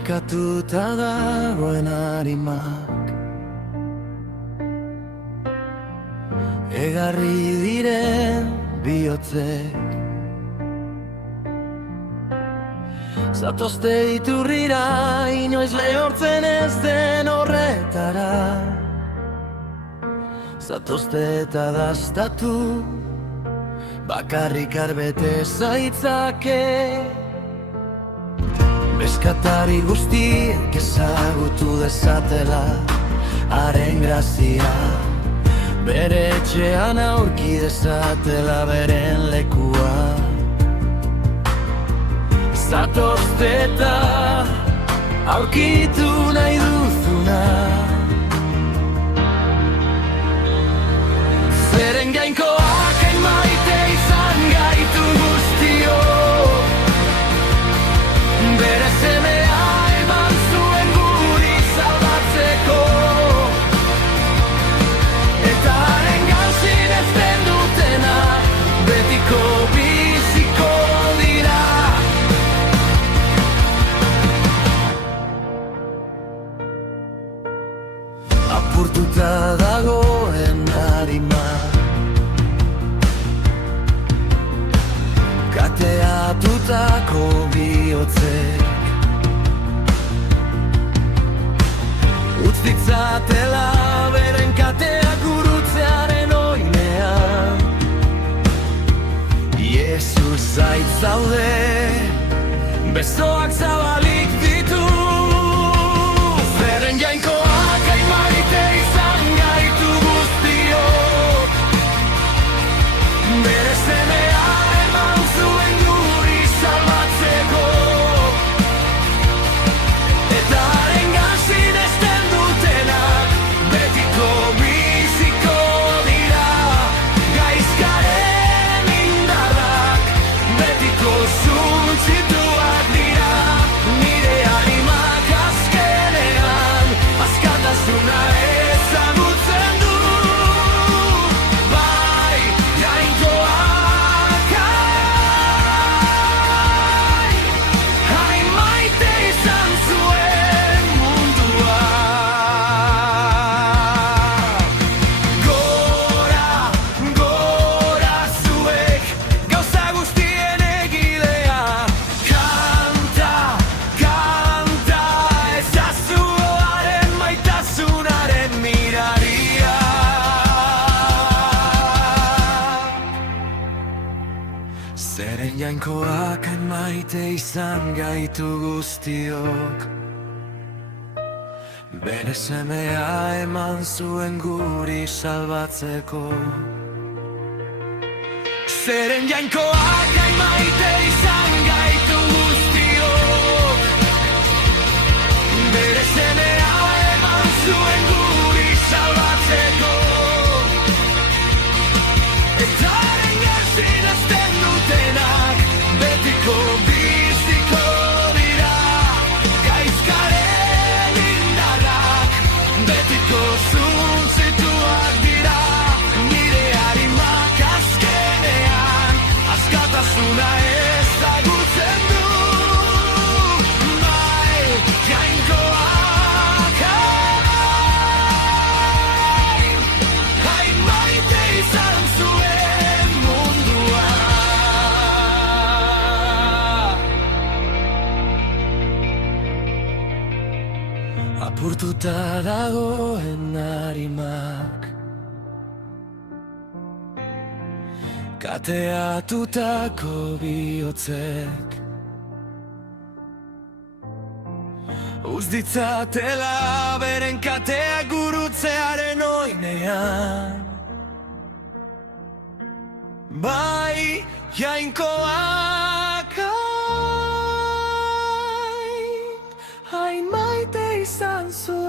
nekatuta dagoen arimak egarri diren bihotzek zatozte iturrira inoiz lehortzen ez den horretara zatozte eta dastatu bakarrik arbete zaitzake Beskatari guztiek ezagutu dezatela haren grazia bere etxean aurki dezatela beren lekua zatozte eta aurkitu nahi duzuna Zeren jainkoak hain maite izan gaitu guztiok Bere semea eman zuen guri salbatzeko Eta harengan sinesten dutena betiko biziko dira Apurtuta dagoen harima Kateatutako bihotzek Utz ditzatela beren kateak gurutzearen oinean Jesus zait zaude besoak zabalik ditu Zeren jainkoak hain maite izan gaitu guztiok Bere semea eman zuen guri salbatzeko Eta harengan sinesten dutenak betiko biziko dira Gaizkaren indarrak betiko suntzituak dira Nire animak azkenean askatasuna ezagutzen du Bai, jainkoak hain maite izan zuen mundua Gora, gora zuek gauza guztien egilea Kanta, kanta ezazu haren maitasunaren miraria Zeren jainkoak hain maite izan gaitu guztiok Bere semea eman zuen guri salbatzeko Zeren jainkoak hain maite izan gaitu guztiok Bere semea eman zuen guri salbatzeko Eta harengan sinesten dutenak betiko biziko dira Gaizkaren indarrak betiko suntzituak dira Nire harimak azkenean askatasuna ezagutzen du Bai, jainkoak hain maite izan zuen mundua Apurtuta dagoen harimak Kateatutako bihotzek Utz ditzatela beren kateak gurutzearen oinean Bai, jainkoak hain maite izan zuen